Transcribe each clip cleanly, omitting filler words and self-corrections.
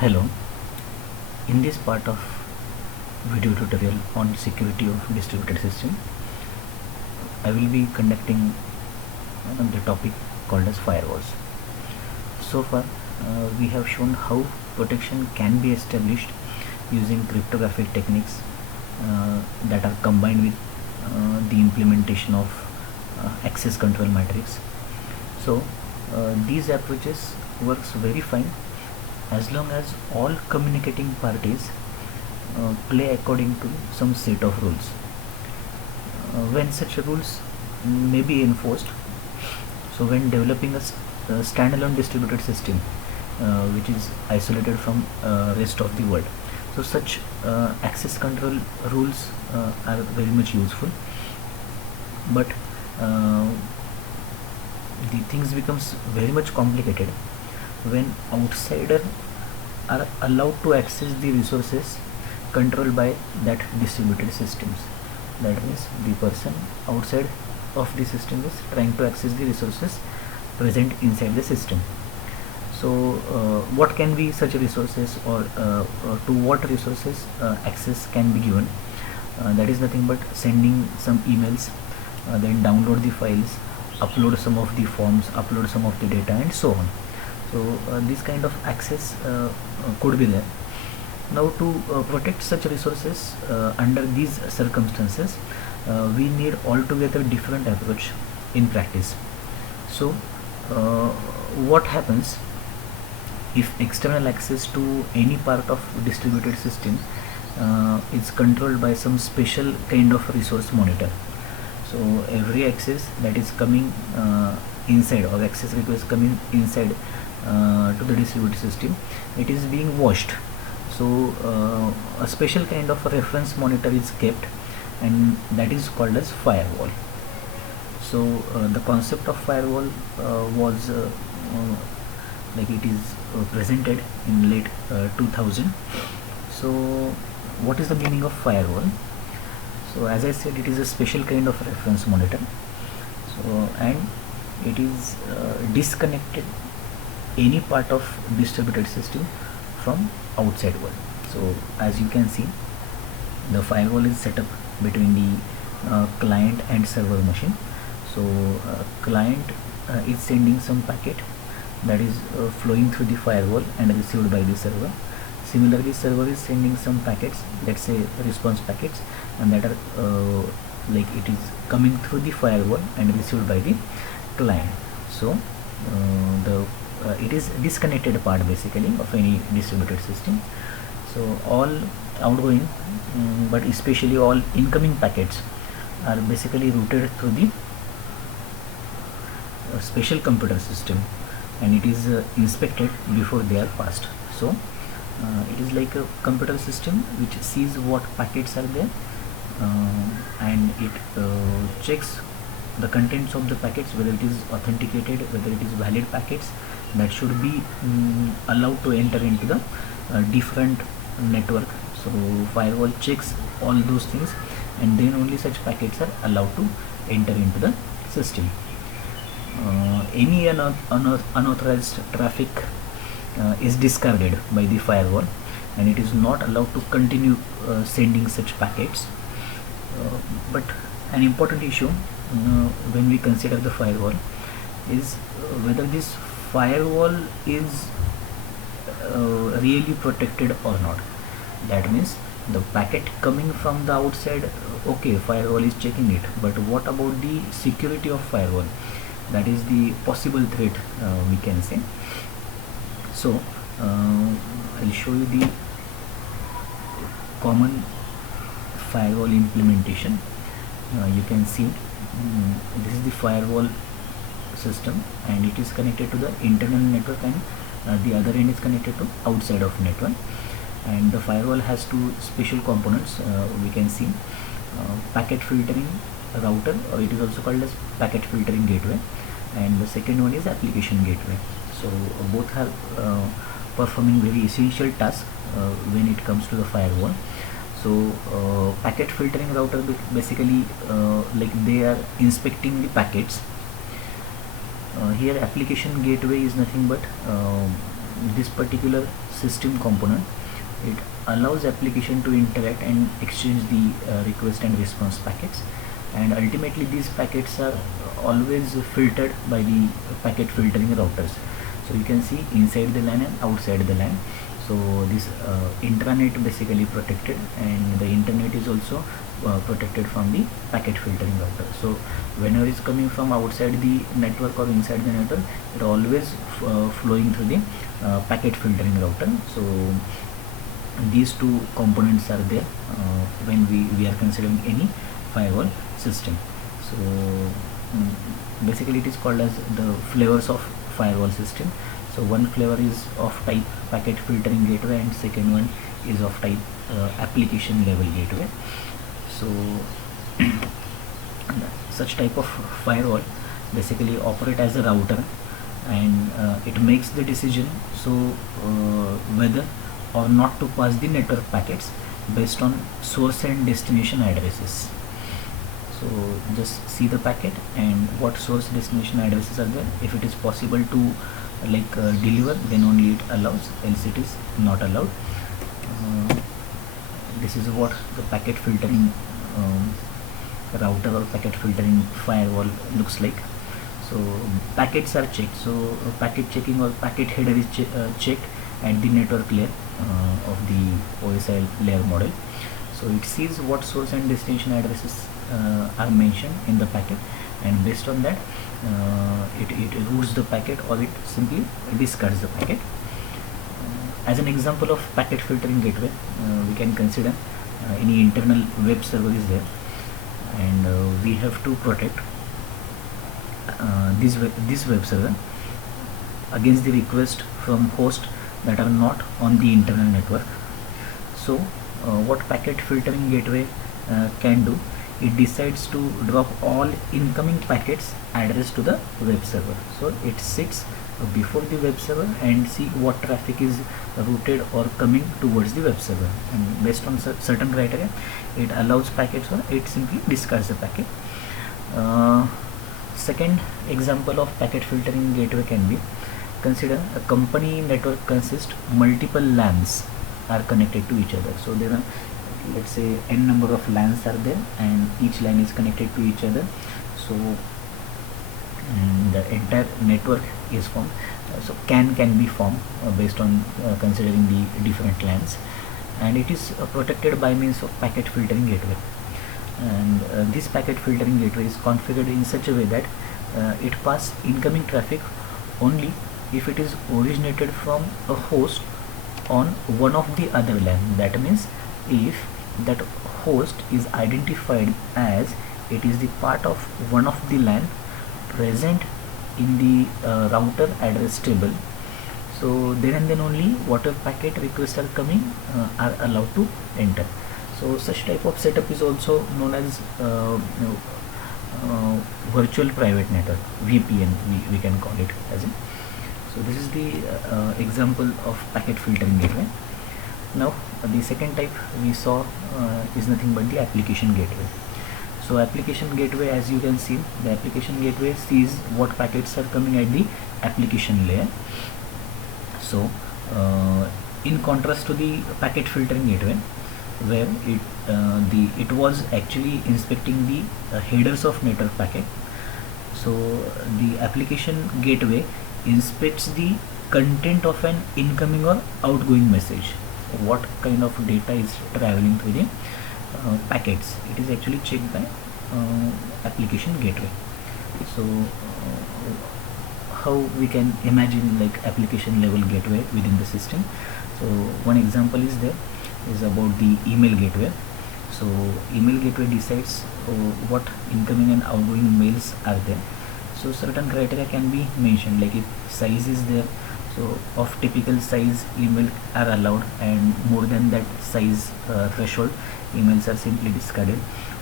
Hello, in this part of video tutorial on security of distributed system, I will be conducting the topic called as firewalls. So far, we have shown how protection can be established using cryptographic techniques that are combined with the implementation of access control matrix. So, these approaches works very fine as long as all communicating parties play according to some set of rules. When such rules may be enforced, so when developing a standalone distributed system which is isolated from rest of the world, so such access control rules are very much useful, but the things becomes very much complicated when outsider are allowed to access the resources controlled by that distributed systems. That means the person outside of the system is trying to access the resources present inside the system. So what can be such resources, or to what resources access can be given? That is nothing but sending some emails, then download the files, upload some of the forms, upload some of the data, and so on. So this kind of access could be there. Now, to protect such resources under these circumstances, we need altogether different approach in practice. So what happens if external access to any part of distributed system is controlled by some special kind of resource monitor? So every access that is coming inside, or access request coming inside to the distributed system, it is being watched. So a special kind of a reference monitor is kept, and that is called as firewall. So the concept of firewall was like it is presented in late 2000. So what is the meaning of firewall? So as I said, it is a special kind of reference monitor. So, and it is disconnected any part of distributed system from outside world. So as you can see, the firewall is set up between the client and server machine. So client is sending some packet that is flowing through the firewall and received by the server. Similarly, server is sending some packets, let's say response packets, and that are like it is coming through the firewall and received by the client. So it is disconnected part basically of any distributed system. So all outgoing but especially all incoming packets are basically routed through the special computer system, and it is inspected before they are passed. So it is like a computer system which sees what packets are there, and it checks the contents of the packets, whether it is authenticated, whether it is valid packets that should be allowed to enter into the different network. So firewall checks all those things, and then only such packets are allowed to enter into the system. Any unauthorized traffic is discarded by the firewall, and it is not allowed to continue sending such packets. But an important issue when we consider the firewall is whether this firewall is really protected or not. That means the packet coming from the outside, okay, firewall is checking it, but what about the security of firewall? That is the possible threat, we can say. So I'll show you the common firewall implementation. You can see this is the firewall system, and it is connected to the internal network, and the other end is connected to outside of network. And the firewall has two special components. We can see packet filtering router, or it is also called as packet filtering gateway, and the second one is application gateway. So both are performing very essential tasks when it comes to the firewall. So packet filtering router basically like they are inspecting the packets. Here application gateway is nothing but this particular system component, it allows application to interact and exchange the request and response packets, and ultimately these packets are always filtered by the packet filtering routers. So you can see inside the LAN and outside the LAN. So this intranet basically protected, and the internet is also protected from the packet filtering router. So whenever it's coming from outside the network or inside the network, it always flowing through the packet filtering router. So these two components are there when we are considering any firewall system. So basically it is called as the flavors of firewall system. So one flavor is of type packet filtering gateway, and second one is of type application level gateway. So such type of firewall basically operate as a router, and it makes the decision so whether or not to pass the network packets based on source and destination addresses. So just see the packet and what source destination addresses are there. If it is possible to deliver, then only it allows, else it is not allowed. This is what the packet filtering router or packet filtering firewall looks like. So packets are checked, so packet checking or packet header is checked at the network layer of the OSI layer model. So it sees what source and destination addresses are mentioned in the packet, and based on that it routes the packet, or it simply discards the packet. As an example of packet filtering gateway, we can consider any internal web server is there, and we have to protect this web server against the request from hosts that are not on the internal network. So what packet filtering gateway can do, it decides to drop all incoming packets addressed to the web server. So it sits before the web server and see what traffic is routed or coming towards the web server, and based on certain criteria it allows packets or it simply discards the packet. Second example of packet filtering gateway can be, consider a company network consists multiple LANs are connected to each other. So there are, let's say, n number of LANs are there, and each LAN is connected to each other. So the entire network is formed. So can be formed based on considering the different LANs, and it is protected by means of packet filtering gateway. And this packet filtering gateway is configured in such a way that it passes incoming traffic only if it is originated from a host on one of the other LAN. That means if that host is identified as it is the part of one of the LAN present in the router address table, so then and then only whatever packet requests are coming are allowed to enter. So such type of setup is also known as virtual private network, VPN we can call it as in. So this is the example of packet filtering gateway. Now the second type we saw is nothing but the application gateway. So application gateway, as you can see, the application gateway sees what packets are coming at the application layer. So in contrast to the packet filtering gateway, where it was actually inspecting the headers of network packet, so the application gateway inspects the content of an incoming or outgoing message. What kind of data is traveling through the packets, it is actually checked by application gateway. So how we can imagine like application level gateway within the system. So one example is there is about the email gateway. So email gateway decides what incoming and outgoing mails are there. So certain criteria can be mentioned, like if size is there, so of typical size email are allowed, and more than that size threshold emails are simply discarded.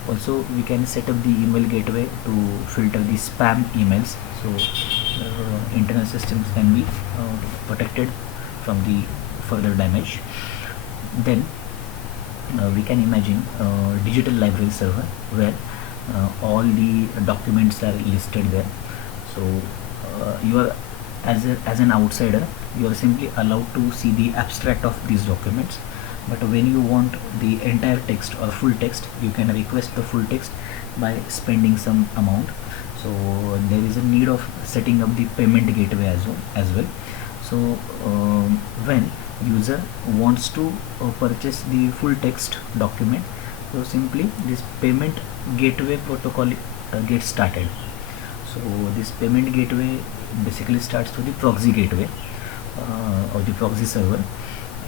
Also we can set up the email gateway to filter the spam emails, so internal systems can be protected from the further damage. Then we can imagine digital library server where all the documents are listed there. So you are as an outsider, you are simply allowed to see the abstract of these documents. But when you want the entire text or full text, you can request the full text by spending some amount. So there is a need of setting up the payment gateway as well. So when user wants to purchase the full text document, so simply this payment gateway protocol gets started. So this payment gateway basically starts through the proxy gateway or the proxy server,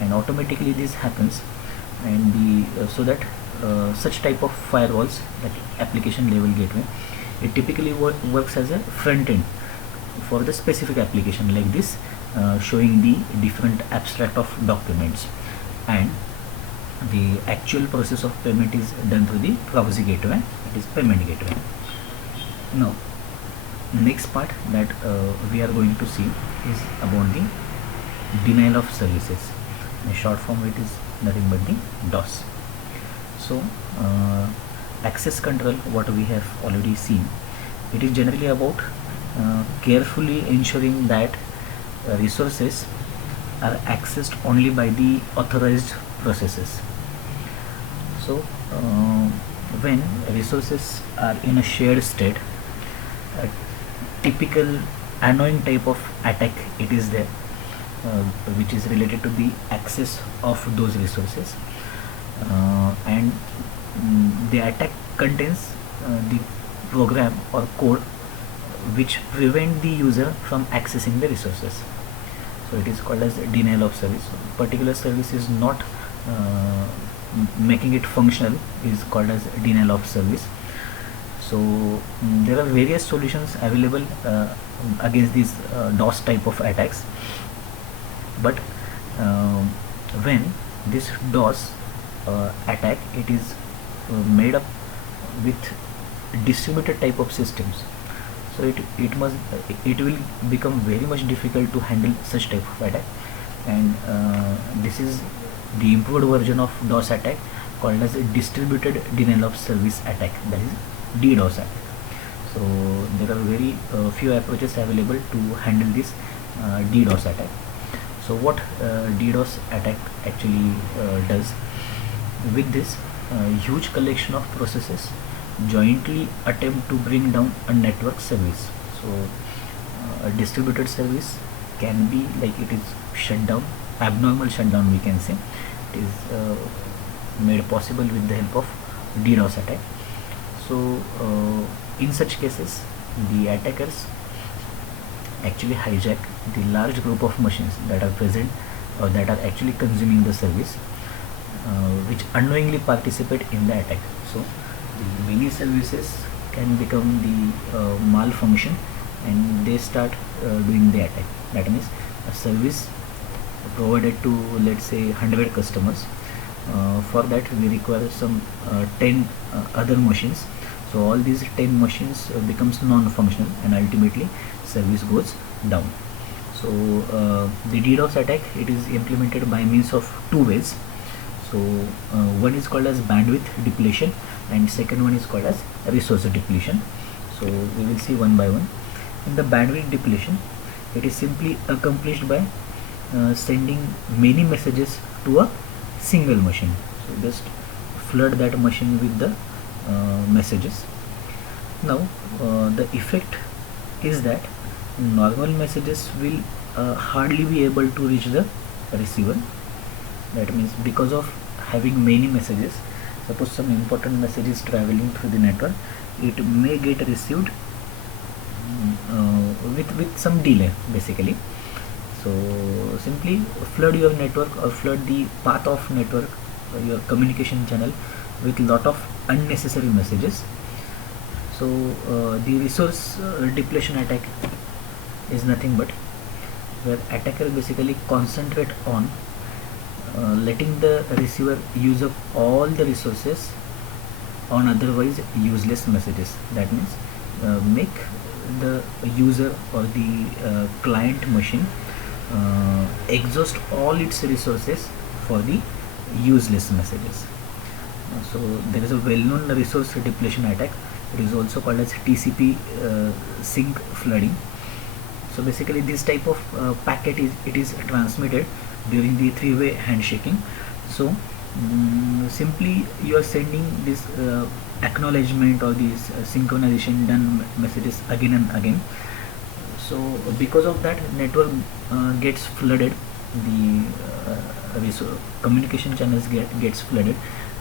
and automatically this happens. And the so that such type of firewalls, like application level gateway, it typically works as a front end for the specific application like this, showing the different abstract of documents, and the actual process of payment is done through the proxy gateway, it is payment gateway. Now next part that we are going to see is about the denial of services. In short form, it is nothing but the DOS. So access control, what we have already seen, it is generally about carefully ensuring that resources are accessed only by the authorized processes. So when resources are in a shared state, a typical annoying type of attack it is there, which is related to the access of those resources, and the attack contains the program or code which prevent the user from accessing the resources. So it is called as denial of service. So particular service is not making it functional is called as denial of service. So there are various solutions available against these DOS type of attacks, but when this DOS attack, it is made up with distributed type of systems, so it will become very much difficult to handle such type of attack. And this is the improved version of DOS attack called as a distributed denial of service attack, that is DDoS attack. So there are very few approaches available to handle this DDoS attack. So what DDoS attack actually does, with this huge collection of processes jointly attempt to bring down a network service. So a distributed service can be like it is shut down, abnormal shutdown we can say. It is made possible with the help of DDoS attack. So in such cases, the attackers actually hijack the large group of machines that are present or that are actually consuming the service, which unknowingly participate in the attack. So the many services can become the malfunction and they start doing the attack. That means a service provided to, let's say, 100 customers. For that we require some 10 other machines. So all these 10 machines becomes non-functional and ultimately service goes down. So the DDoS attack, it is implemented by means of two ways. So one is called as bandwidth depletion and second one is called as resource depletion. So we will see one by one. In the bandwidth depletion, it is simply accomplished by sending many messages to a single machine. So just flood that machine with the messages. Now the effect is that normal messages will hardly be able to reach the receiver. That means because of having many messages, suppose some important message is traveling through the network, it may get received with some delay basically. So simply flood your network or flood the path of network, your communication channel, with lot of unnecessary messages. So the resource depletion attack is nothing but where attacker basically concentrate on letting the receiver use up all the resources on otherwise useless messages. That means make the user or the client machine exhaust all its resources for the useless messages. So there is a well-known resource depletion attack. It is also called as TCP sink flooding. So basically this type of packet is transmitted during the three-way handshaking. So simply you are sending this acknowledgement or this synchronization done messages again and again. So because of that, network gets flooded, the communication channels gets flooded,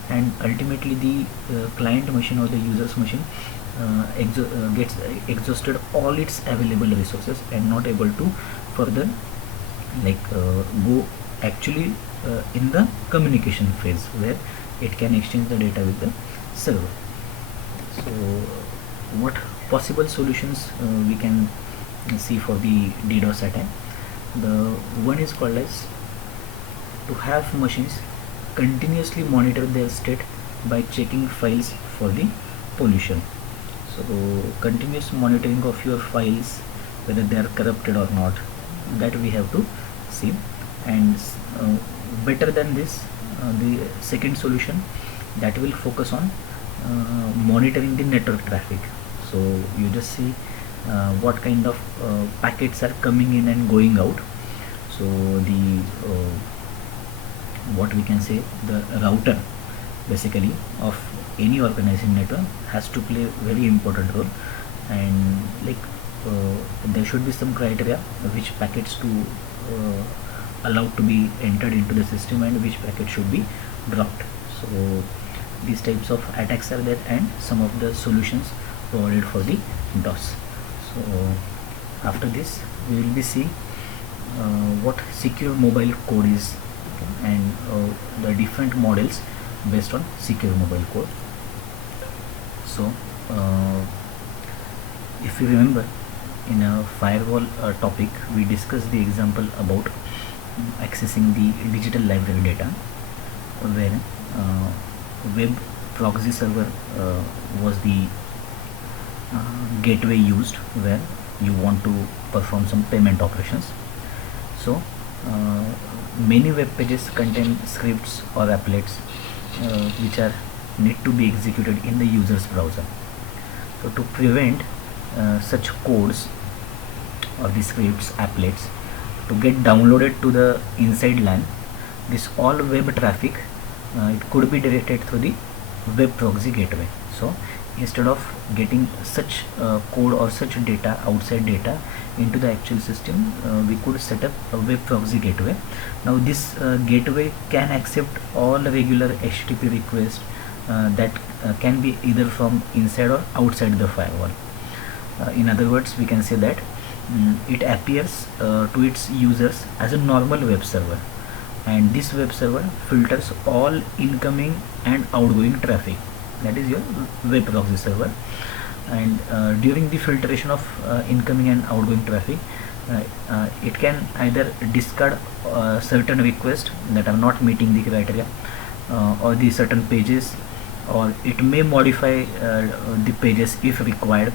and ultimately the client machine or the user's machine gets exhausted all its available resources and not able to further go actually in the communication phase where it can exchange the data with the server. So what possible solutions we can see for the DDoS attack? The one is called as to have machines continuously monitor their state by checking files for the pollution. So continuous monitoring of your files, whether they are corrupted or not, that we have to see. And better than this, the second solution that will focus on monitoring the network traffic. So you just see what kind of packets are coming in and going out. So the what we can say, the router basically of any organization network has to play very important role, and there should be some criteria which packets to allowed to be entered into the system and which packet should be dropped. So these types of attacks are there, and some of the solutions provided for the DOS. So after this we will be seeing what secure mobile code is, and the different models based on secure mobile code. So if you remember, in a firewall topic we discussed the example about accessing the digital library data, where web proxy server was the gateway used where you want to perform some payment operations. So many web pages contain scripts or applets which are need to be executed in the user's browser. So to prevent such codes or the scripts, applets to get downloaded to the inside LAN, this all web traffic it could be directed through the web proxy gateway. So instead of getting such code or such data, outside data, into the actual system, we could set up a web proxy gateway. Now this gateway can accept all regular HTTP requests that can be either from inside or outside the firewall. In other words, we can say that it appears to its users as a normal web server, and this web server filters all incoming and outgoing traffic. That is your web proxy server, and during the filtration of incoming and outgoing traffic, it can either discard certain requests that are not meeting the criteria or the certain pages, or it may modify the pages if required,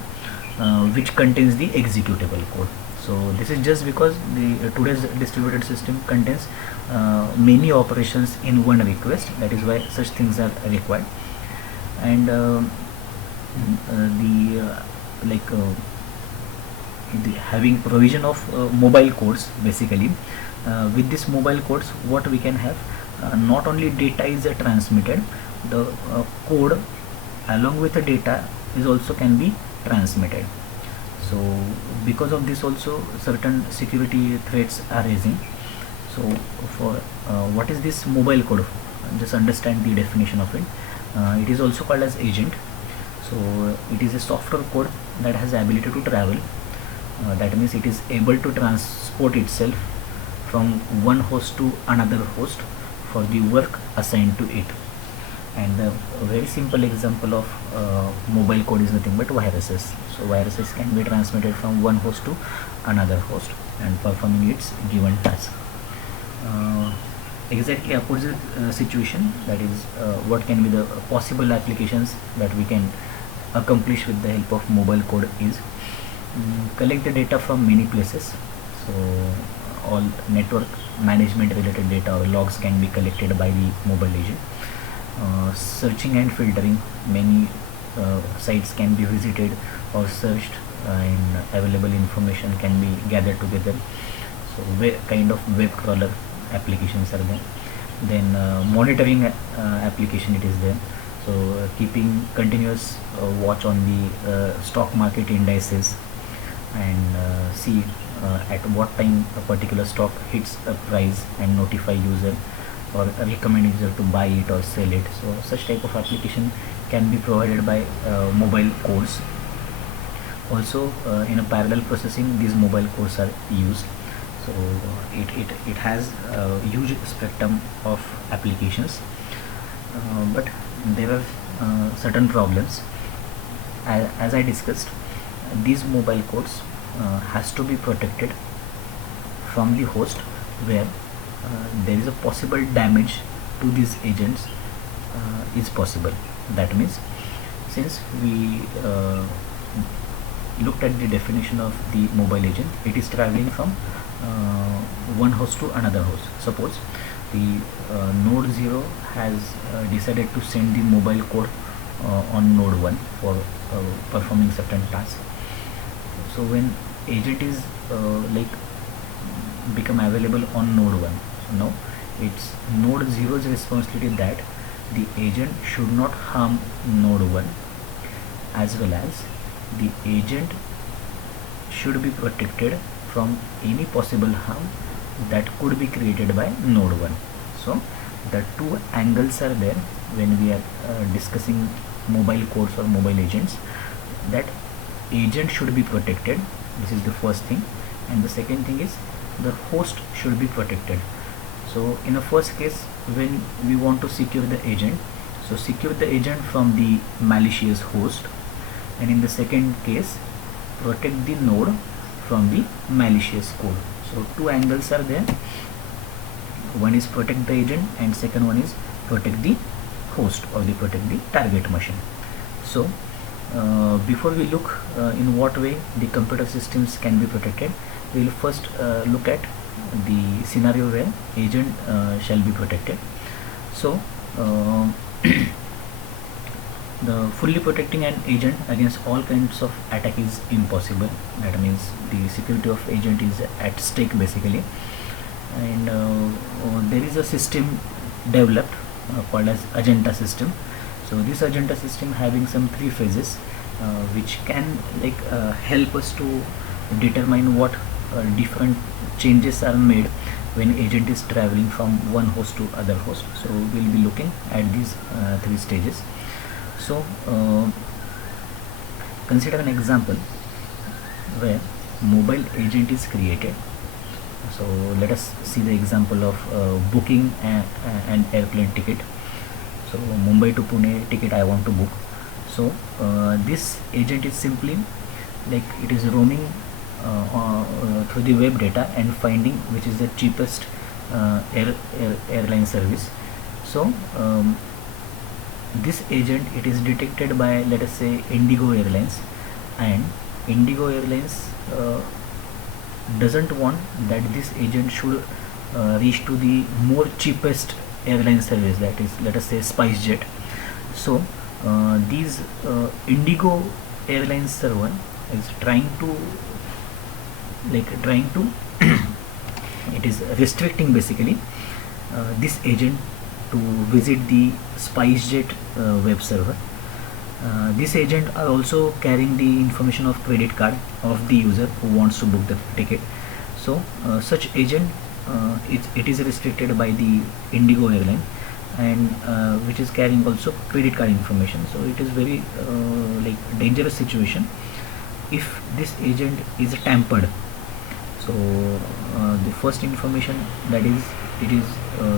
which contains the executable code. So this is just because the today's distributed system contains many operations in one request. That is why such things are required. And having provision of mobile codes, basically with this mobile codes, what we can have, not only data is transmitted, the code along with the data is also can be transmitted. So because of this also certain security threats are raising. So for what is this mobile code, just understand the definition of it. It is also called as agent. So it is a software code that has the ability to travel. That means it is able to transport itself from one host to another host for the work assigned to it. And a very simple example of mobile code is nothing but viruses. So viruses can be transmitted from one host to another host and performing its given task. Exactly opposite situation, that is what can be the possible applications that we can accomplish with the help of mobile code is collect the data from many places. So all network management related data or logs can be collected by the mobile agent. Searching and filtering, many sites can be visited or searched and available information can be gathered together. So kind of web crawler applications are there. Then monitoring application it is there. So keeping continuous watch on the stock market indices, and see at what time a particular stock hits a price and notify user or recommend user to buy it or sell it. So such type of application can be provided by mobile codes. Also in a parallel processing, these mobile codes are used. So it has a huge spectrum of applications, but there are certain problems. As I discussed, these mobile codes has to be protected from the host, where there is a possible damage to these agents is possible. That means, since we looked at the definition of the mobile agent, it is traveling from one host to another host. Suppose the node 0 has decided to send the mobile code on node 1 for performing certain tasks. So when agent is become available on node 1, so now it's node 0's responsibility that the agent should not harm node 1, as well as the agent should be protected from any possible harm that could be created by node 1. So the two angles are there when we are discussing mobile codes or mobile agents, that agent should be protected. This is the first thing, and the second thing is the host should be protected. So in the first case, when we want to secure the agent, so secure the agent from the malicious host, and in the second case, protect the node from the malicious code. So two angles are there. One is protect the agent, and second one is protect the host or the protect the target machine. So before we look in what way the computer systems can be protected, we will first look at the scenario where agent shall be protected. So the fully protecting an agent against all kinds of attack is impossible. That means the security of agent is at stake basically, and there is a system developed called as Agenta system. So this Agenta system having some three phases which can help us to determine what different changes are made when agent is traveling from one host to other host. So we'll be looking at these three stages. So consider an example where mobile agent is created. So let us see the example of booking an airplane ticket. So Mumbai to Pune ticket I want to book. So this agent is simply it is roaming through the web data and finding which is the cheapest airline service. So this agent, it is detected by, let us say, Indigo Airlines, and Indigo Airlines doesn't want that this agent should reach to the more cheapest airline service, that is, let us say, SpiceJet. So these Indigo Airlines server is trying to it is restricting basically this agent to visit the SpiceJet web server. This agent are also carrying the information of credit card of the user who wants to book the ticket. So such agent it is restricted by the Indigo airline, and which is carrying also credit card information. So it is very dangerous situation if this agent is tampered. So the first information, that is, it is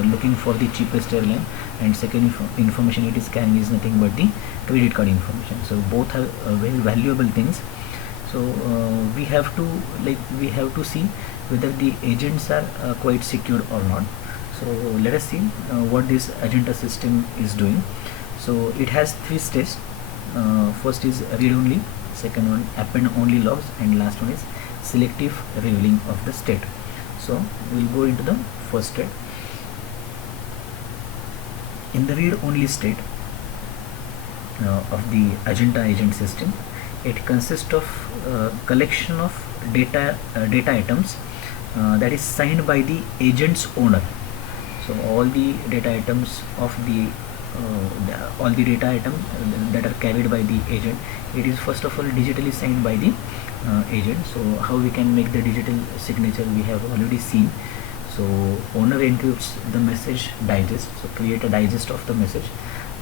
looking for the cheapest airline, and second information it is carrying is nothing but the credit card information. So both are very valuable things. So we have to see whether the agents are quite secure or not. So let us see what this Agenta system is doing. So it has three steps. First is read only, second one append only logs, and last one is selective revealing of the state. So we'll go into the first state. In the read only state of the Agenta agent system, it consists of collection of data items that is signed by the agent's owner. So all the data items of all the data items that are carried by the agent, it is first of all digitally signed by the agent. So how we can make the digital signature we have already seen. So owner encrypts the message digest, so create a digest of the message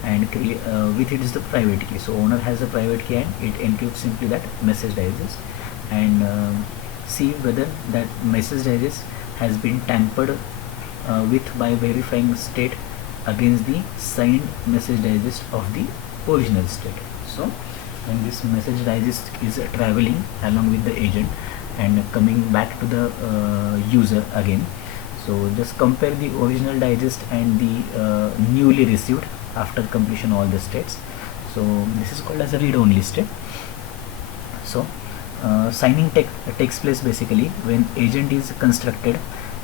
and create with it is the private key. So owner has a private key and it encrypts simply that message digest and see whether that message digest has been tampered with by verifying state against the signed message digest of the original state. So when this message digest is traveling along with the agent and coming back to the user again, so just compare the original digest and the newly received after completion all the states. So this is called as a read only state. So signing takes place basically when agent is constructed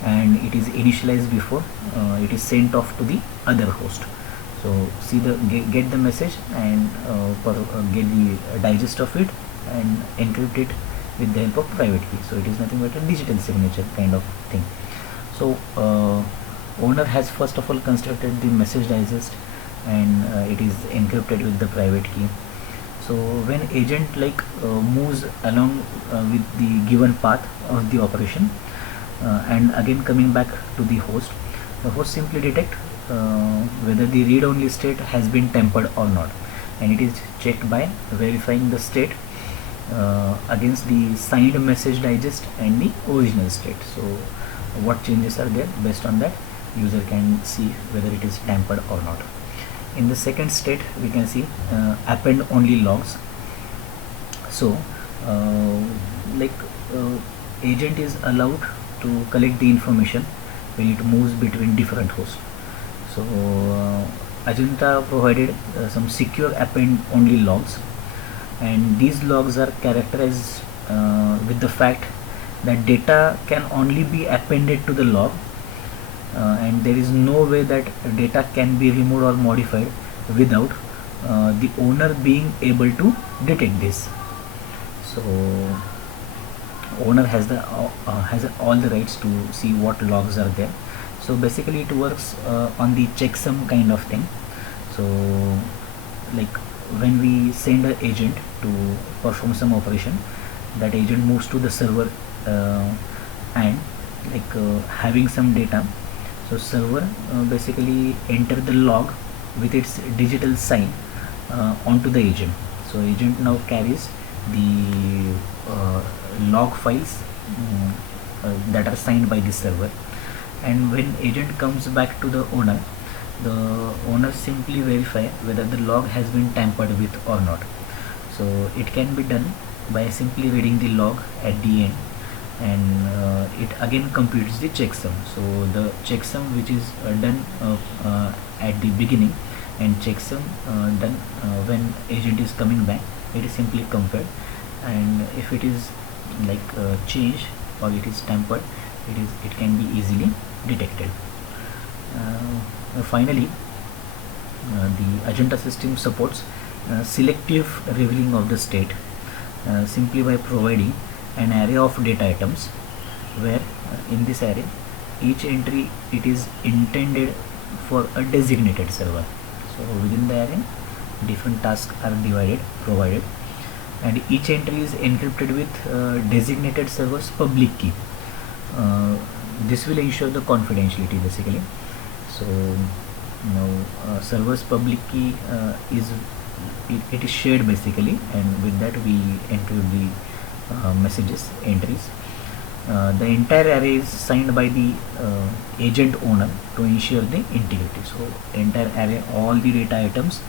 and it is initialized before it is sent off to the other host. So see the get the message and get the digest of it and encrypt it with the help of private key. So it is nothing but a digital signature kind of thing. So owner has first of all constructed the message digest and it is encrypted with the private key. So when agent moves along with the given path of the operation and again coming back to the host simply detect whether the read only state has been tampered or not, and it is checked by verifying the state against the signed message digest and the original state. So what changes are there, based on that user can see whether it is tampered or not. In the second state we can see append only logs. So agent is allowed to collect the information when it moves between different hosts. So Ajanta provided some secure append only logs, and these logs are characterized with the fact that data can only be appended to the log and there is no way that data can be removed or modified without the owner being able to detect this. So owner has all the rights to see what logs are there. So basically it works on the checksum kind of thing. So like when we send an agent to perform some operation, that agent moves to the server and having some data. So server basically enter the log with its digital sign onto the agent. So agent now carries the log files that are signed by the server, and when agent comes back to the owner simply verify whether the log has been tampered with or not. So it can be done by simply reading the log at the end, and it again computes the checksum. So the checksum which is done at the beginning and checksum done when agent is coming back, it is simply compared, and if it is changed or it is tampered, it can be easily detected. Finally, the Ajanta system supports selective revealing of the state simply by providing an array of data items where in this array each entry it is intended for a designated server. So within the array different tasks are provided, and each entry is encrypted with designated server's public key. This will ensure the confidentiality basically. So now server's public key it is shared basically, and with that we encrypt the messages entries. The entire array is signed by the agent owner to ensure the integrity. So entire array, all the data items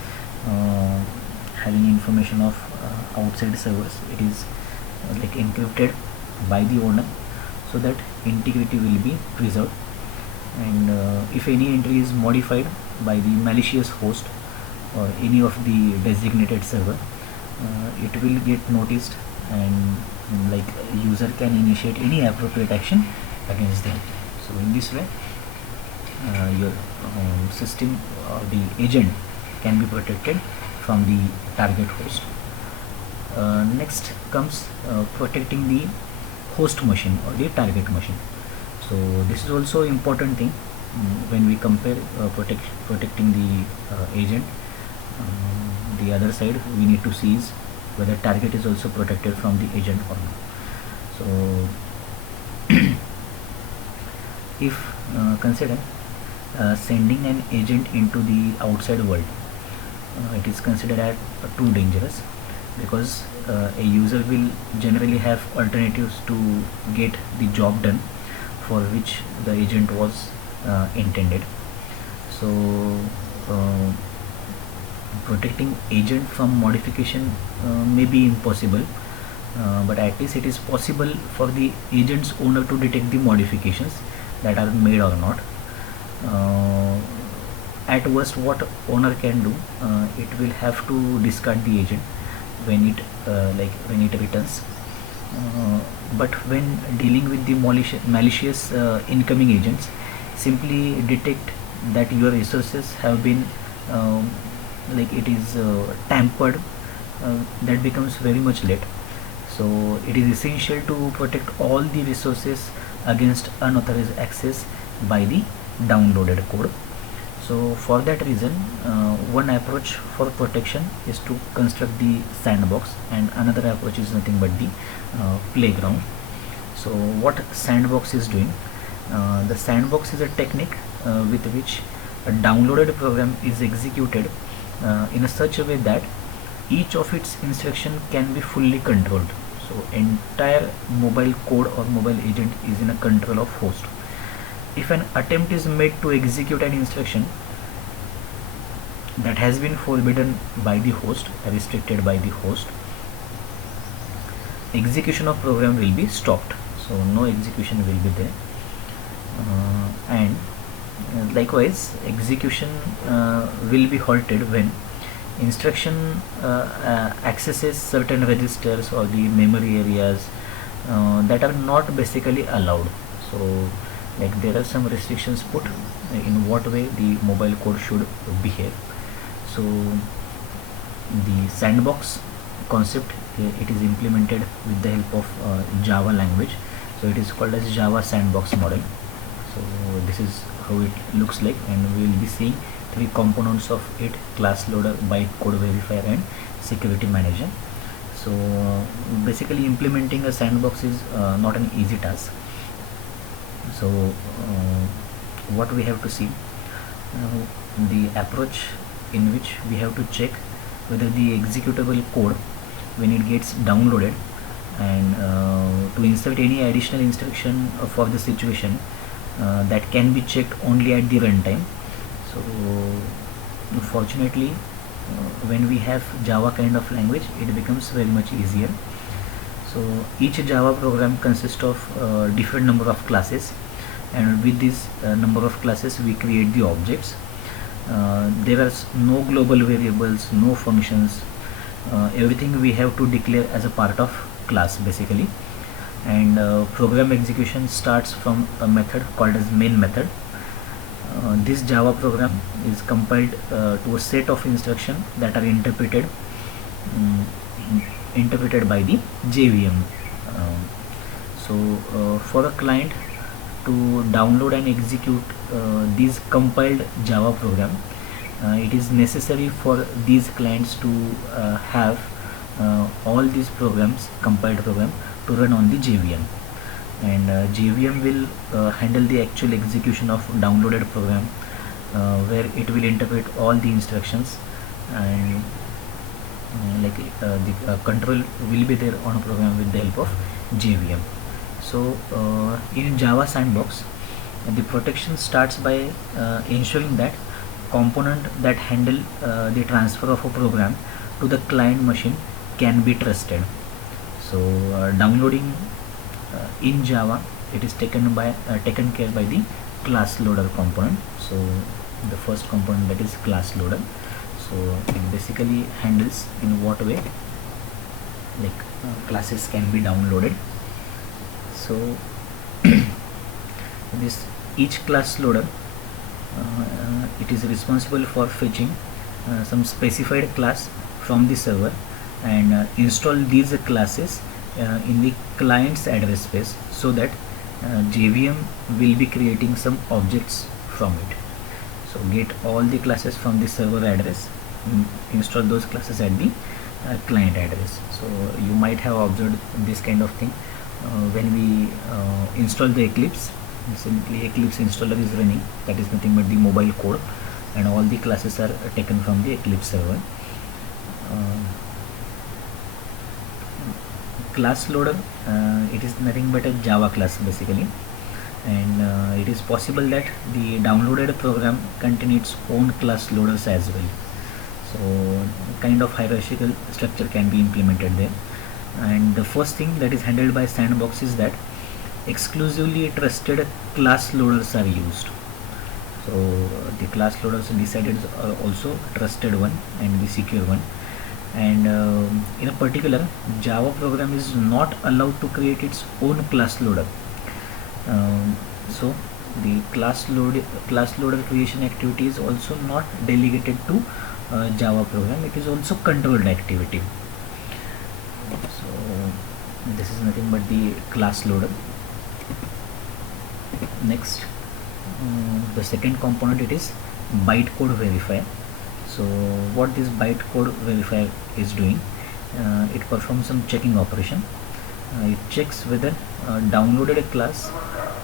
having information of outside servers, it is encrypted by the owner so that integrity will be preserved. And if any entry is modified by the malicious host or any of the designated server, it will get noticed, and user can initiate any appropriate action against them. So in this way your system or the agent can be protected from the target host. Next comes protecting the host machine or the target machine. So this is also important thing when we compare protecting the agent. The other side we need to see is whether target is also protected from the agent or not. So if consider sending an agent into the outside world, it is considered as too dangerous, because a user will generally have alternatives to get the job done for which the agent was intended. So uh, protecting agent from modification may be impossible, but at least it is possible for the agent's owner to detect the modifications that are made or not. uh, at worst, what owner can do, it will have to discard the agent when it returns. uh, but when dealing with the malicious incoming agents, simply detect that your resources have been um, it is tampered, that becomes very much late. So it is essential to protect all the resources against unauthorized access by the downloaded code. So for that reason, one approach for protection is to construct the sandbox, and another approach is nothing but the playground. So what sandbox is doing? The sandbox is a technique with which a downloaded program is executed in a such a way that each of its instruction can be fully controlled. So entire mobile code or mobile agent is in a control of host. If an attempt is made to execute an instruction that has been forbidden by the host, restricted by the host, execution of program will be stopped. So no execution will be there. And likewise, execution will be halted when instruction accesses certain registers or the memory areas that are not basically allowed. So there are some restrictions put in what way the mobile code should behave. So the sandbox concept, it is implemented with the help of Java language. So it is called as Java sandbox model. So this is how it looks like, and we will be seeing three components of it: class loader, bytecode verifier, and security manager. So basically implementing a sandbox is not an easy task. So what we have to see, the approach in which we have to check whether the executable code, when it gets downloaded, and to insert any additional instruction for the situation, that can be checked only at the runtime. So fortunately, when we have Java kind of language, it becomes very much easier. So each Java program consists of different number of classes, and with this number of classes we create the objects. There are no global variables, no functions. Everything we have to declare as a part of class basically. And program execution starts from a method called as main method. This Java program is compiled to a set of instructions that are interpreted by the JVM. So for a client to download and execute these compiled Java program, it is necessary for these clients to have all these programs, compiled program, to run on the JVM. And JVM will handle the actual execution of downloaded program, where it will interpret all the instructions, and the control will be there on a program with the help of JVM. So in Java sandbox, the protection starts by ensuring that component that handle the transfer of a program to the client machine can be trusted. So downloading in Java, it is taken care by the class loader component. So the first component, that is class loader. So it basically handles in what way classes can be downloaded. So this each class loader, it is responsible for fetching some specified class from the server and install these classes in the client's address space, so that JVM will be creating some objects from it. So get all the classes from the server address, install those classes at the client address. So you might have observed this kind of thing when we install the Eclipse. Simply Eclipse installer is running, that is nothing but the mobile code, and all the classes are taken from the Eclipse server. Class loader, it is nothing but a Java class basically, and it is possible that the downloaded program contains its own class loaders as well. So kind of hierarchical structure can be implemented there. And the first thing that is handled by Sandbox is that exclusively trusted class loaders are used. So the class loaders decided are also trusted one and the secure one. And in a particular, Java program is not allowed to create its own class loader. So the class loader creation activity is also not delegated to Java program. It is also controlled activity. So this is nothing but the class loader. Next, the second component, it is bytecode verifier. So what this bytecode verifier is doing, it performs some checking operation. It checks whether downloaded class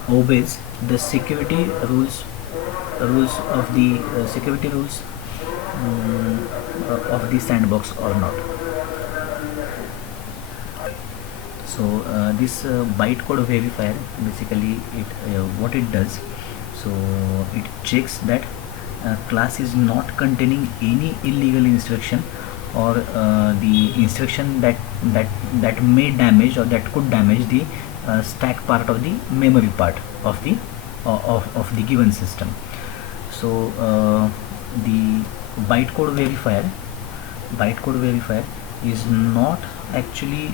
obeys the security rules of the of the Sandbox or not. So this bytecode verifier, basically it what it does, so it checks that class is not containing any illegal instruction or the instruction that may damage or that could damage the stack part of the memory part of the given system. So the bytecode verifier is not actually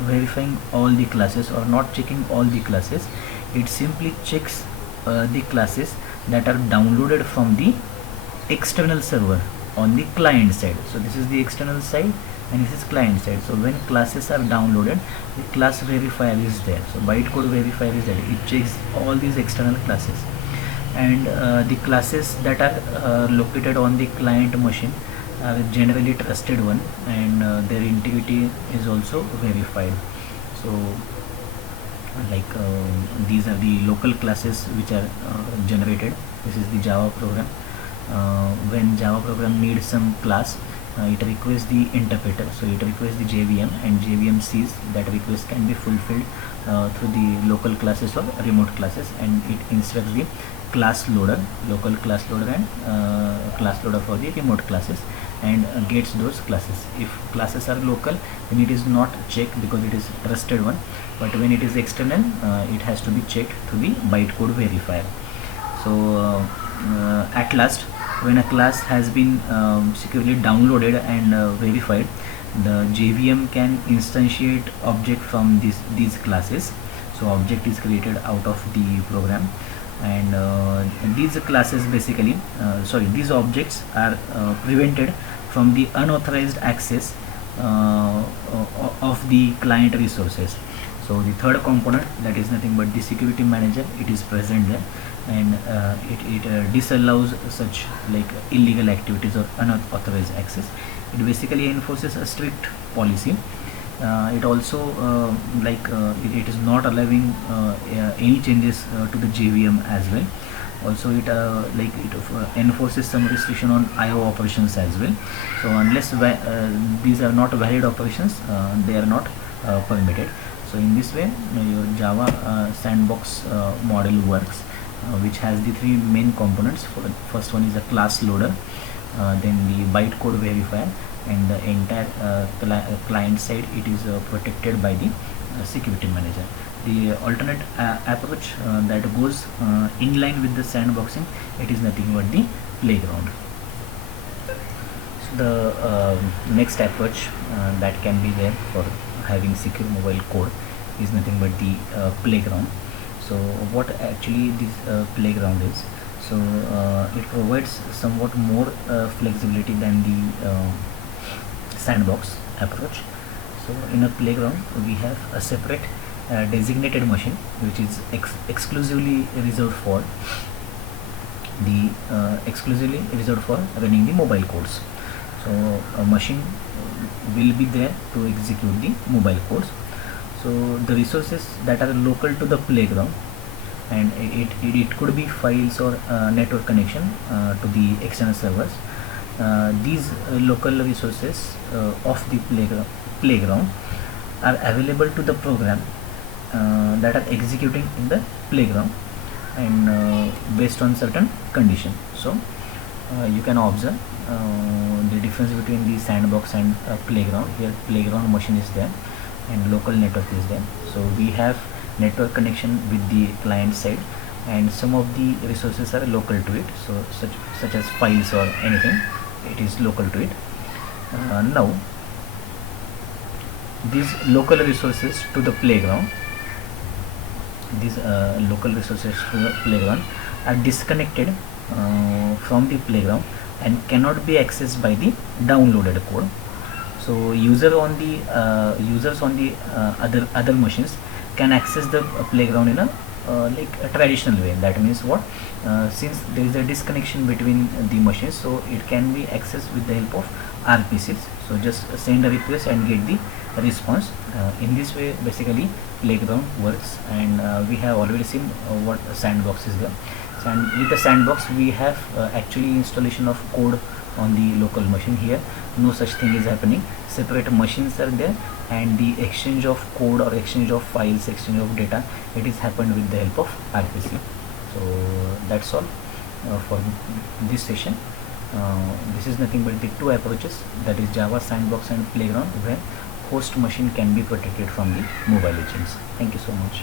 verifying all the classes or not checking all the classes. It simply checks the classes that are downloaded from the external server on the client side. So this is the external side and this is client side. So when classes are downloaded, the class verifier is there. So bytecode verifier is there. It checks all these external classes, and the classes that are located on the client machine are generally trusted one, and their integrity is also verified. So like these are the local classes which are generated. This is the Java program. When Java program needs some class, it requests the interpreter, so it requests the JVM, and JVM sees that request can be fulfilled through the local classes or remote classes, and it instructs the class loader, local class loader, and class loader for the remote classes, and gets those classes. If classes are local, then it is not checked because it is trusted one, but when it is external, it has to be checked through the bytecode verifier. So at last, when a class has been securely downloaded and verified, the JVM can instantiate object from these classes. So object is created out of the program, and these classes basically these objects are prevented from the unauthorized access of the client resources. So the third component, that is nothing but the security manager, it is present there, and it disallows such like illegal activities or unauthorized access. It basically enforces a strict policy. It also it is not allowing any changes to the JVM as well. Also it enforces some restriction on IO operations as well. So unless these are not valid operations, they are not permitted. So in this way, your Java Sandbox model works, which has the three main components. First one is a class loader, then the bytecode verifier, and the entire client side, it is protected by the security manager. The alternate approach that goes in line with the sandboxing, it is nothing but the playground. So the next approach that can be there for having secure mobile code is nothing but the playground. So what actually this playground is, so it provides somewhat more flexibility than the sandbox approach. So in a playground we have a separate designated machine which is exclusively reserved for running the mobile codes. So a machine will be there to execute the mobile codes. So the resources that are local to the playground, and it could be files or network connection to the external servers. These local resources of the playground are available to the program that are executing in the playground, and based on certain condition. So you can observe the difference between the sandbox and playground. Here playground machine is there and local network is there. So we have network connection with the client side, and some of the resources are local to it. So such as files or anything, it is local to it. Now these local resources to the playground are disconnected from the playground and cannot be accessed by the downloaded code. So users on the other machines can access the playground in a like a traditional way. That means what? Since there is a disconnection between the machines, so it can be accessed with the help of RPCs. So just send a request and get the response. In this way basically playground works, and we have already seen what sandbox is there. And with the sandbox we have actually installation of code on the local machine. Here no such thing is happening. Separate machines are there, and the exchange of code or exchange of files, exchange of data, it is happened with the help of RPC. So that's all for this session. This is nothing but the two approaches, that is Java Sandbox and Playground, where host machine can be protected from the mobile agents. Thank you so much.